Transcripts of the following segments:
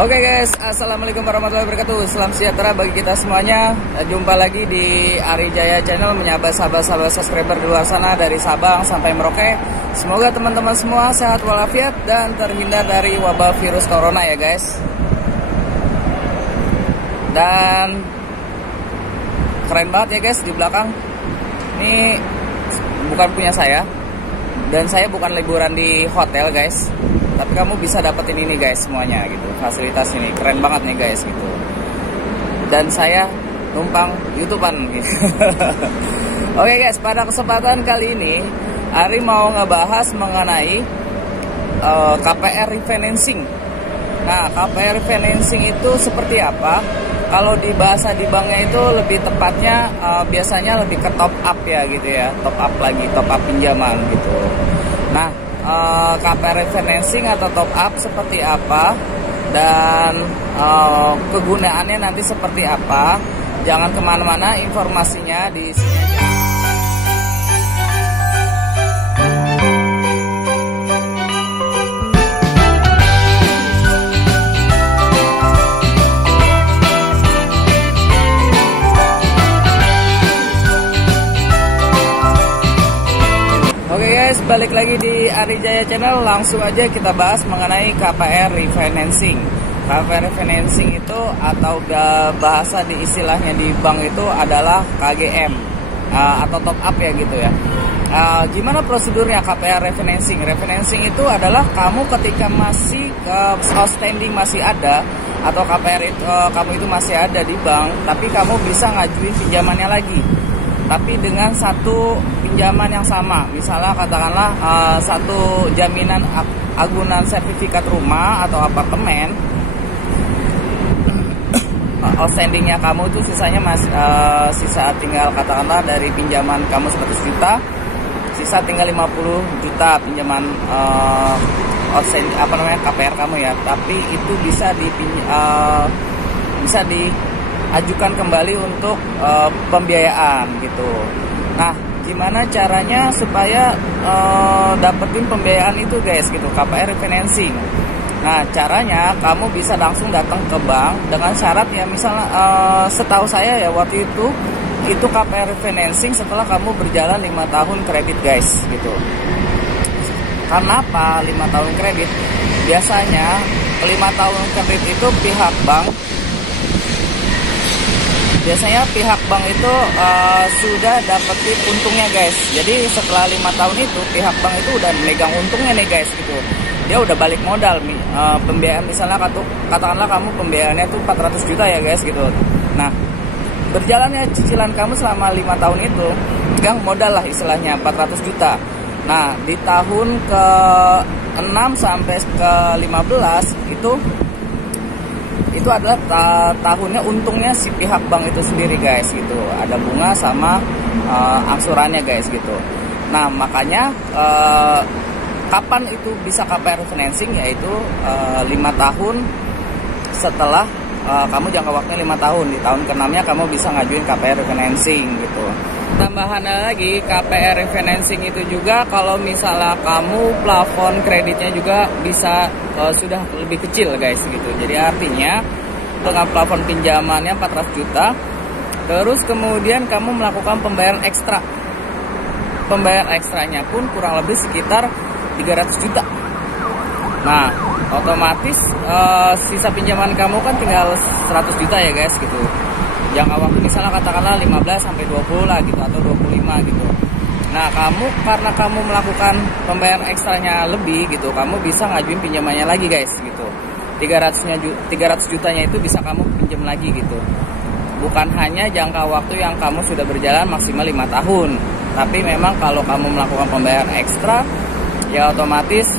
Oke guys, assalamualaikum warahmatullahi wabarakatuh. Salam sejahtera bagi kita semuanya. Jumpa lagi di Ari Jaya Channel, menyapa sahabat-sahabat subscriber di luar sana dari Sabang sampai Merauke. Semoga teman-teman semua sehat walafiat dan terhindar dari wabah virus corona ya guys. Dan keren banget ya guys di belakang. Ini bukan punya saya. Dan saya bukan liburan di hotel guys, tapi kamu bisa dapetin ini guys semuanya gitu. Fasilitas ini keren banget nih guys gitu. Dan saya numpang YouTubean gitu. Oke guys, pada kesempatan kali ini Ari mau ngebahas mengenai KPR refinancing. Nah, KPR refinancing itu seperti apa? Kalau di bahasa di banknya itu lebih tepatnya biasanya lebih ke top up ya gitu ya. Top up lagi, top up pinjaman gitu. Nah, KPR refinancing atau top up seperti apa dan kegunaannya nanti seperti apa? Jangan kemana-mana, informasinya di sini aja. Oke guys, balik lagi di Ari Jaya Channel. Langsung aja kita bahas mengenai KPR refinancing. KPR refinancing itu atau bahasa di istilahnya di bank itu adalah KGM atau top up ya gitu ya. Gimana prosedurnya KPR refinancing? Refinancing itu adalah kamu ketika masih outstanding masih ada atau KPR itu, kamu itu masih ada di bank, tapi kamu bisa ngajuin pinjamannya lagi. Tapi dengan satu pinjaman yang sama, misalnya katakanlah satu jaminan agunan sertifikat rumah atau apartemen, outstandingnya kamu itu sisanya sisa tinggal katakanlah dari pinjaman kamu 100 juta, sisa tinggal 50 juta pinjaman outstanding KPR kamu ya. Tapi itu bisa diajukan kembali untuk pembiayaan gitu. Nah, gimana caranya supaya dapetin pembiayaan itu guys gitu, KPR refinancing. Nah, caranya kamu bisa langsung datang ke bank dengan syarat ya, misalnya setahu saya ya waktu itu KPR refinancing setelah kamu berjalan 5 tahun kredit guys gitu. Karena apa 5 tahun kredit? Biasanya 5 tahun kredit itu pihak bank itu sudah dapetin untungnya guys. Jadi setelah 5 tahun itu pihak bank itu udah megang untungnya nih guys gitu. Dia udah balik modal pembiayaan, misalnya katakanlah kamu pembiayaannya tuh 400 juta ya guys gitu. Nah, berjalannya cicilan kamu selama 5 tahun itu pegang modal lah istilahnya 400 juta. Nah, di tahun ke-6 sampai ke-15 itu adalah tahunnya untungnya si pihak bank itu sendiri guys gitu. Ada bunga sama angsurannya guys gitu. Nah, makanya kapan itu bisa KPR refinancing, yaitu 5 tahun setelah kamu jangka waktunya 5 tahun. Di tahun ke-6-nya kamu bisa ngajuin KPR refinancing gitu. Tambahannya lagi, KPR refinancing itu juga kalau misalnya kamu plafon kreditnya juga bisa sudah lebih kecil guys gitu. Jadi artinya dengan plafon pinjamannya 400 juta, terus kemudian kamu melakukan pembayaran ekstra. Pembayaran ekstranya pun kurang lebih sekitar 300 juta. Nah, otomatis sisa pinjaman kamu kan tinggal 100 juta ya guys gitu. Jangka waktu misalnya katakanlah 15 sampai 20 lah gitu atau 25 gitu. Nah, karena kamu melakukan pembayaran ekstranya lebih gitu, kamu bisa ngajuin pinjamannya lagi guys gitu. 300 jutanya itu bisa kamu pinjam lagi gitu. Bukan hanya jangka waktu yang kamu sudah berjalan maksimal 5 tahun. Tapi memang kalau kamu melakukan pembayaran ekstra, ya otomatis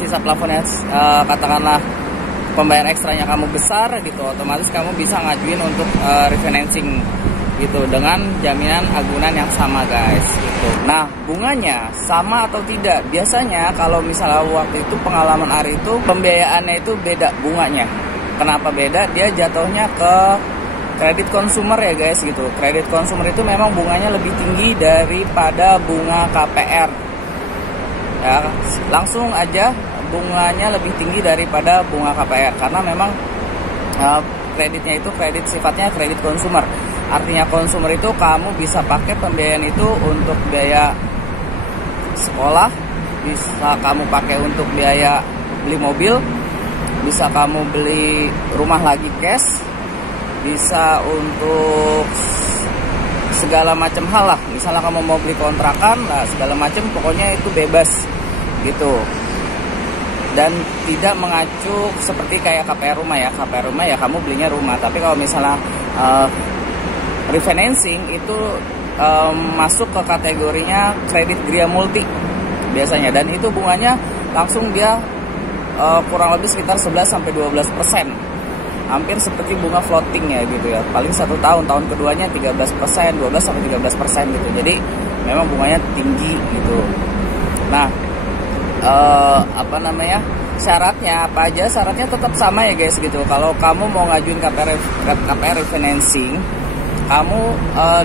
sisa plafonnya katakanlah pembayaran ekstranya kamu besar gitu, otomatis kamu bisa ngajuin untuk refinancing gitu dengan jaminan agunan yang sama guys gitu. Nah, bunganya sama atau tidak? Biasanya kalau misalnya waktu itu pengalaman Ari itu pembiayaannya itu beda bunganya. Kenapa beda? Dia jatuhnya ke kredit konsumer ya guys gitu. Kredit konsumer itu memang bunganya lebih tinggi daripada bunga KPR. Ya, langsung aja bunganya lebih tinggi daripada bunga KPR, karena memang kreditnya itu kredit sifatnya kredit konsumer. Artinya konsumer itu kamu bisa pakai pembiayaan itu untuk biaya sekolah, bisa kamu pakai untuk biaya beli mobil, bisa kamu beli rumah lagi cash, bisa untuk segala macam hal lah. Misalnya kamu mau beli kontrakan lah, segala macam, pokoknya itu bebas gitu. Dan tidak mengacu seperti kayak KPR rumah ya. KPR rumah ya kamu belinya rumah. Tapi kalau misalnya refinancing itu masuk ke kategorinya kredit Gria Multi biasanya, dan itu bunganya langsung dia kurang lebih sekitar 11-12%, hampir seperti bunga floating ya gitu ya. Paling 1 tahun, tahun keduanya 13%, 12-13% gitu. Jadi memang bunganya tinggi gitu. Nah, syaratnya apa aja? Syaratnya tetap sama ya guys gitu. Kalau kamu mau ngajuin KPR refinancing, kamu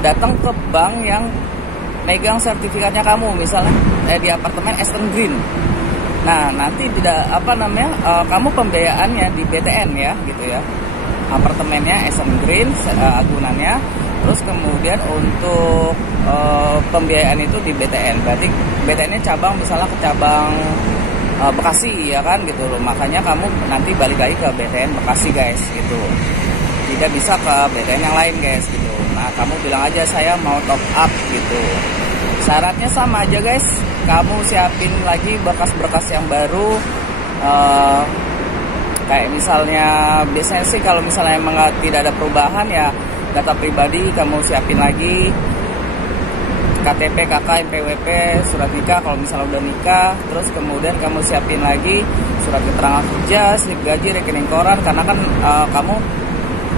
datang ke bank yang megang sertifikatnya kamu, misalnya di apartemen Eastern Green. Nah, nanti tidak kamu pembiayaannya di BTN ya gitu ya. Apartemennya Eastern Green, agunannya. Terus kemudian untuk pembiayaan itu di BTN. Berarti BTN-nya cabang, misalnya ke cabang Bekasi ya kan gitu loh. Makanya kamu nanti balik lagi ke BTN Bekasi guys gitu. Tidak bisa ke BTN yang lain guys gitu. Nah, kamu bilang aja saya mau top up gitu. Syaratnya sama aja guys. Kamu siapin lagi berkas-berkas yang baru. Kayak misalnya biasanya sih kalau misalnya emang tidak ada perubahan ya, data pribadi kamu siapin lagi, KTP, KK, NPWP, surat nikah kalau misalnya udah nikah. Terus kemudian kamu siapin lagi surat keterangan kerja, slip gaji, rekening koran. Karena kan kamu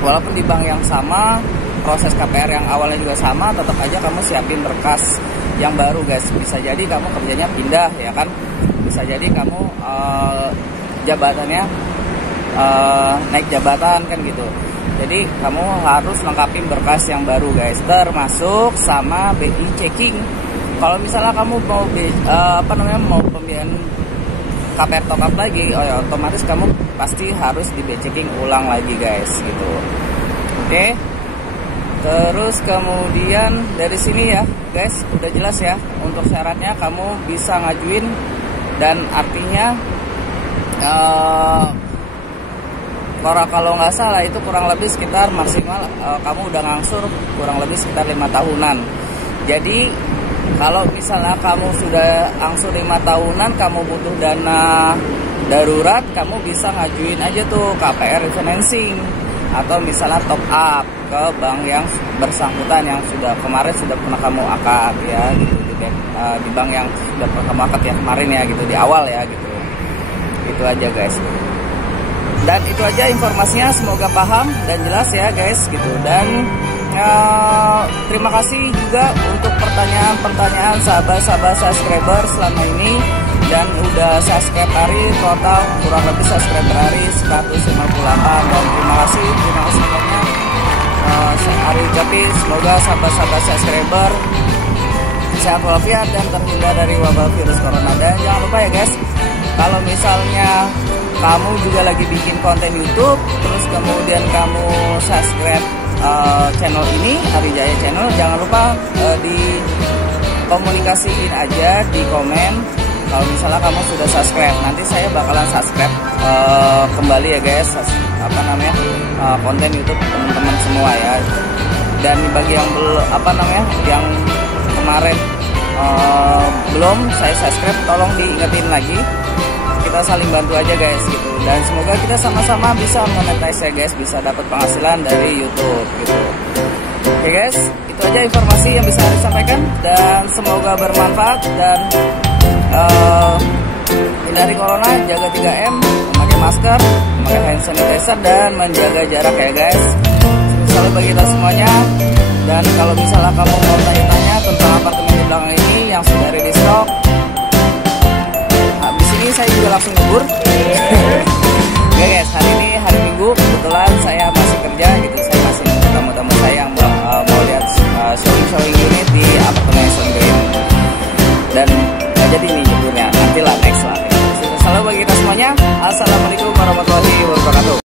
walaupun di bank yang sama, proses KPR yang awalnya juga sama, tetap aja kamu siapin berkas yang baru guys. Bisa jadi kamu kerjanya pindah ya kan, bisa jadi kamu jabatannya naik jabatan kan gitu. Jadi kamu harus lengkapin berkas yang baru guys, termasuk sama BI checking. Kalau misalnya kamu mau mau pembiayaan KPR top up lagi, otomatis kamu pasti harus di BI checking ulang lagi guys gitu. Oke. Terus kemudian dari sini ya guys, udah jelas ya untuk syaratnya, kamu bisa ngajuin. Dan artinya kalau nggak salah itu kurang lebih sekitar maksimal kamu udah ngangsur kurang lebih sekitar 5 tahunan. Jadi kalau misalnya kamu sudah angsur 5 tahunan, kamu butuh dana darurat, kamu bisa ngajuin aja tuh KPR refinancing atau misalnya top up ke bank yang bersangkutan yang kemarin sudah pernah kamu akad ya gitu, di bank yang sudah pernah kamu akad ya kemarin ya gitu, di awal ya gitu. Itu aja guys. Dan itu aja informasinya, semoga paham dan jelas ya guys gitu. Dan terima kasih juga untuk pertanyaan-pertanyaan sahabat-sahabat subscriber selama ini. Dan udah subscribe hari, total kurang lebih subscriber hari 158. Dan terima kasih banyak. Hari ucapin semoga sahabat-sahabat subscriber sehat walafiat dan terhindar dari wabah virus corona. Dan jangan lupa ya guys, kalau misalnya kamu juga lagi bikin konten YouTube, terus kemudian kamu subscribe channel ini, Ari Jaya Channel, jangan lupa dikomunikasiin aja di komen. Kalau misalnya kamu sudah subscribe, nanti saya bakalan subscribe kembali ya guys, konten YouTube teman-teman semua ya. Dan bagi yang yang kemarin belum saya subscribe, tolong diingetin lagi. Kita saling bantu aja guys gitu. Dan semoga kita sama-sama bisa monetize ya guys, bisa dapat penghasilan dari YouTube gitu. Oke guys, itu aja informasi yang bisa saya sampaikan, dan semoga bermanfaat. Dan hindari corona, jaga 3M, memakai masker, memakai hand sanitizer, dan menjaga jarak ya guys. Salam bagi kita semuanya. Dan kalau misalnya kamu mau tanya-tanya tentang apartemen di belakang ini yang sudah ready stock, habis ini saya juga langsung libur. Oke guys, hari ini hari Minggu, kebetulan saya masih kerja gitu. Saya masih nunggu tamu-tamu saya yang mau lihat showing unit di apartemen Eastern Green. Dan gak jadi nih nyeburnya, nantilah next lah. Salam bagi kita semuanya. Assalamualaikum warahmatullahi wabarakatuh.